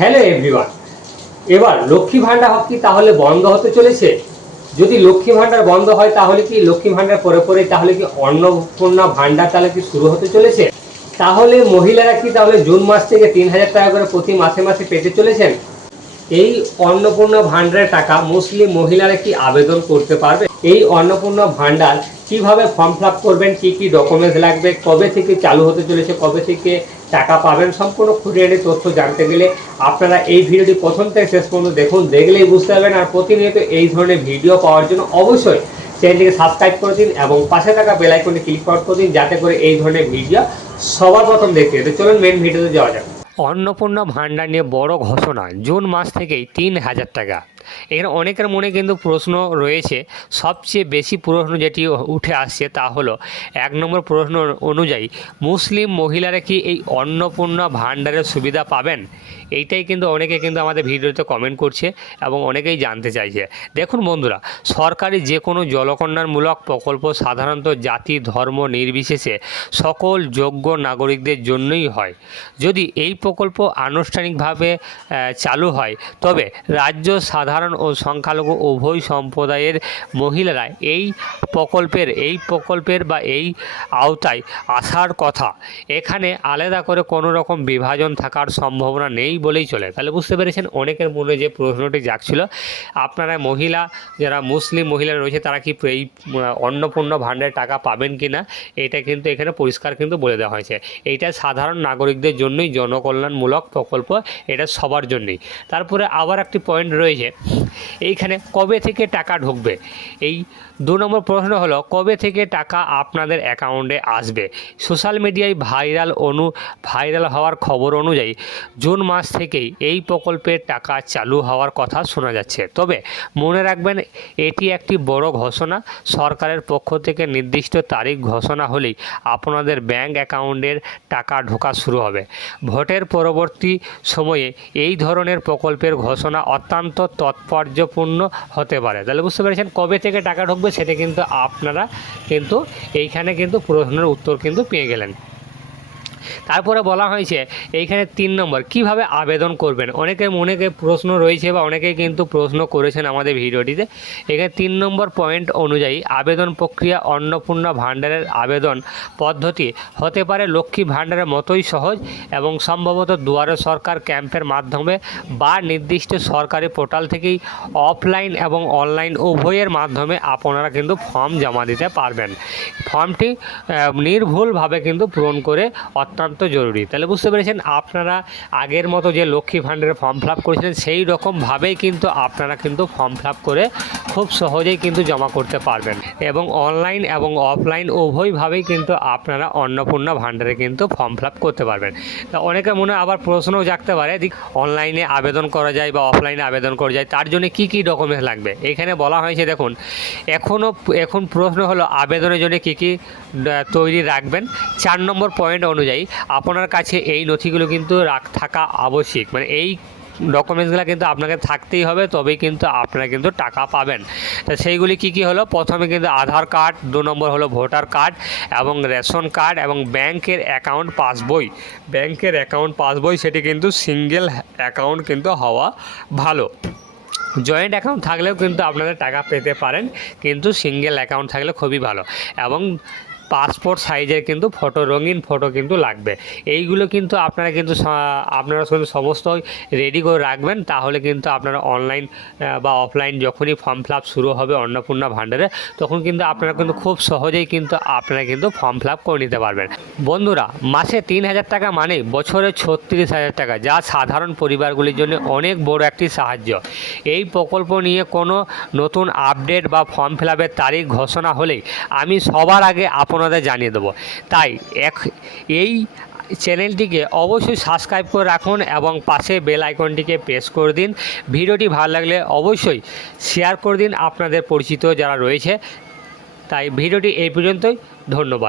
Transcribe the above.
Hello everyone. এবার লক্ষ্মী ভান্ডার কি তাহলে বন্ধ হতে চলেছে? যদি লক্ষ্মী ভান্ডার বন্ধ হয় তাহলে কি লক্ষ্মী ভান্ডার পরে পরে তাহলে কি অন্নপূর্ণা ভান্ডার তাহলে কি শুরু হতে চলেছে? তাহলে মহিলারা কি তাহলে জুন মাস থেকে ৩,০০০ টাকা করে প্রতি মাসে মাসে পেতে চলেছেন? এই অন্নপূর্ণা ভান্ডারের টাকা মুসলিম মহিলারা কি আবেদন করতে পারবে? এই অন্নপূর্ণা ভান্ডার কিভাবে ফর্ম ফিল আপ করবেন, কি কি ডকুমেন্টস লাগবে, কবে থেকে চালু হতে চলেছে, কবে থেকে টাকা পাবেন, সম্পূর্ণ খুঁটিনাটি তথ্য জানতে গেলে আপনারা এই ভিডিওটি প্রথম থেকে শেষ পর্যন্ত দেখুন, দেখলেই বুঝতে পারবেন। আর প্রতিনিয়ত এই ধরনের ভিডিও পাওয়ার জন্য অবশ্যই চ্যানেলটিকে সাবস্ক্রাইব করে দিন এবং পাশে থাকা বেল আইকনে ক্লিক করে দিন, যাতে করে এই ধরনের ভিডিও সবার প্রথম দেখতে। তো চলুন মেন ভিডিওতে যাওয়া যাক। অন্নপূর্ণা ভান্ডার নিয়ে বড় ঘোষণা, জুন মাস থেকেই ৩,০০০ টাকা। এখানে অনেকের মনে কিন্তু প্রশ্ন রয়েছে। সবচেয়ে বেশি প্রশ্ন যেটি উঠে আসছে তা হলো ১ নম্বর প্রশ্ন অনুযায়ী মুসলিম মহিলারা কি এই অন্নপূর্ণা ভান্ডারের সুবিধা পাবেন? এইটাই কিন্তু অনেকে কিন্তু আমাদের ভিডিওতে কমেন্ট করছে এবং অনেকেই জানতে চাইছে। দেখুন বন্ধুরা, সরকারি যে কোনো জলকল্যাণমূলক প্রকল্প সাধারণত জাতি ধর্ম নির্বিশেষে সকল যোগ্য নাগরিকদের জন্যই হয়। যদি এই প্রকল্প আনুষ্ঠানিকভাবে চালু হয় তবে রাজ্য সাধারণ ও সংখ্যালঘু উভয় সম্প্রদায়ের মহিলারা এই প্রকল্পের বা এই আওতায় আসার কথা। এখানে আলাদা করে কোনো রকম বিভাজন থাকার সম্ভাবনা নেই বলেই চলে। তাহলে বুঝতে পেরেছেন অনেকের মনে যে প্রশ্নটি জাগছিল, আপনারা যারা মুসলিম মহিলা রয়েছে তারা কি এই অন্নপূর্ণা ভান্ডারের টাকা পাবেন কি না, এটা কিন্তু এখানে পরিষ্কার কিন্তু বলে দেওয়া হয়েছে। এইটা সাধারণ নাগরিকদের জন্যই জনকল্যাণমূলক প্রকল্প, এটা সবার জন্যই। তারপরে আবার একটি পয়েন্ট রয়েছে, এইখানে কবে থেকে টাকা ঢুকবে। এই ২ নম্বর প্রশ্ন হলো কবে থেকে টাকা আপনাদের অ্যাকাউন্টে আসবে। সোশ্যাল মিডিয়ায় ভাইরাল হওয়ার খবর অনুযায়ী জুন মাস থেকেই এই প্রকল্পের টাকা চালু হওয়ার কথা শোনা যাচ্ছে। তবে মনে রাখবেন এটি একটি বড় ঘোষণা। সরকারের পক্ষ থেকে নির্দিষ্ট তারিখ ঘোষণা হলেই আপনাদের ব্যাংক অ্যাকাউন্টের টাকা ঢোকা শুরু হবে। ভোটের পরবর্তী সময়ে এই ধরনের প্রকল্পের ঘোষণা অত্যন্ত তাৎপর্যপূর্ণ হতে পারে। তাহলে বুঝতে পেরেছেন কবে থেকে টাকা ঢুকবে সেটা কিন্তু আপনারা কিন্তু এইখানে কিন্তু প্রশ্নের উত্তর কিন্তু পেয়ে গেলেন। তারপরে বলা হয়েছে এইখানে ৩ নম্বর কিভাবে আবেদন করবেন। অনেকের মনে প্রশ্ন রয়েছে বা অনেকেই কিন্তু প্রশ্ন করেছেন আমাদের ভিডিওটিতে। এখানে ৩ নম্বর পয়েন্ট অনুযায়ী আবেদন প্রক্রিয়া অন্নপূর্ণা ভান্ডারের আবেদন পদ্ধতি হতে পারে লক্ষ্মী ভান্ডারের মতোই সহজ এবং সম্ভবত দুয়ারে সরকার ক্যাম্পের মাধ্যমে বা নির্দিষ্ট সরকারি পোর্টাল থেকেই অফলাইন এবং অনলাইন উভয়ের মাধ্যমে আপনারা কিন্তু ফর্ম জমা দিতে পারবেন। ফর্মটি নির্ভুলভাবে কিন্তু পূরণ করে অত্যন্ত জরুরি। তাহলে বুঝতে পেরেছেন আপনারা আগের মতো যে লক্ষ্মী ভান্ডারের ফর্ম ফিল আপ করেছিলেন সেই রকমভাবেই কিন্তু আপনারা কিন্তু ফর্ম ফিল আপ করে খুব সহজেই কিন্তু জমা করতে পারবেন এবং অনলাইন এবং অফলাইন উভয়ভাবেই কিন্তু আপনারা অন্নপূর্ণা ভান্ডারে কিন্তু ফর্ম ফিল আপ করতে পারবেন। তা অনেকের মনে আবার প্রশ্নও জাগতে পারে অনলাইনে আবেদন করা যায় বা অফলাইনে আবেদন করা যায়, তার জন্য কি কি ডকুমেন্টস লাগবে। এখানে বলা হয়েছে দেখুন, এখন প্রশ্ন হলো আবেদনের জন্য কি কি তৈরি রাখবেন। ৪ নম্বর পয়েন্ট অনুযায়ী আপনার কাছে এই নথিগুলো কিন্তু থাকা আবশ্যিক, মানে এই ডকুমেন্টসগুলো কিন্তু আপনাকে থাকতেই হবে, তবেই কিন্তু আপনারা কিন্তু টাকা পাবেন। তো সেইগুলি কি কি হলো, প্রথমে কিন্তু আধার কার্ড, ২ নম্বর হলো ভোটার কার্ড এবং রেশন কার্ড এবং ব্যাংকের অ্যাকাউন্ট পাসবই। সেটি কিন্তু সিঙ্গেল অ্যাকাউন্ট কিন্তু হওয়া ভালো। জয়েন্ট অ্যাকাউন্ট থাকলেও কিন্তু আপনারা টাকা পেতে পারেন, কিন্তু সিঙ্গেল অ্যাকাউন্ট থাকলে খুবই ভালো। এবং পাসপোর্ট সাইজের কিন্তু রঙিন ফটো কিন্তু লাগবে। এইগুলো কিন্তু আপনারা কিন্তু সমস্ত রেডি করে রাখবেন, তাহলে কিন্তু আপনারা অনলাইন বা অফলাইন যখনই ফর্ম ফিল আপ শুরু হবে অন্নপূর্ণা ভান্ডারে, তখন কিন্তু আপনারা কিন্তু খুব সহজেই কিন্তু আপনারা কিন্তু ফর্ম ফিল আপ করে নিতে পারবেন। বন্ধুরা, মাসে ৩,০০০ টাকা মানে বছরে ৩৬,০০০ টাকা, যা সাধারণ পরিবারগুলির জন্য অনেক বড় একটি সাহায্য। এই প্রকল্প নিয়ে কোনো নতুন আপডেট বা ফর্ম ফিল আপের তারিখ ঘোষণা হলেই আমি সবার আগে আপনাদের জানিয়ে দেবো। তাই এই চ্যানেলটিকে অবশ্যই সাবস্ক্রাইব করে রাখুন এবং পাশে বেল আইকনটিকে প্রেস করে দিন। ভিডিওটি ভালো লাগলে অবশ্যই শেয়ার করে দিন আপনাদের পরিচিত যারা রয়েছে। তাই ভিডিওটি এই পর্যন্তই, ধন্যবাদ।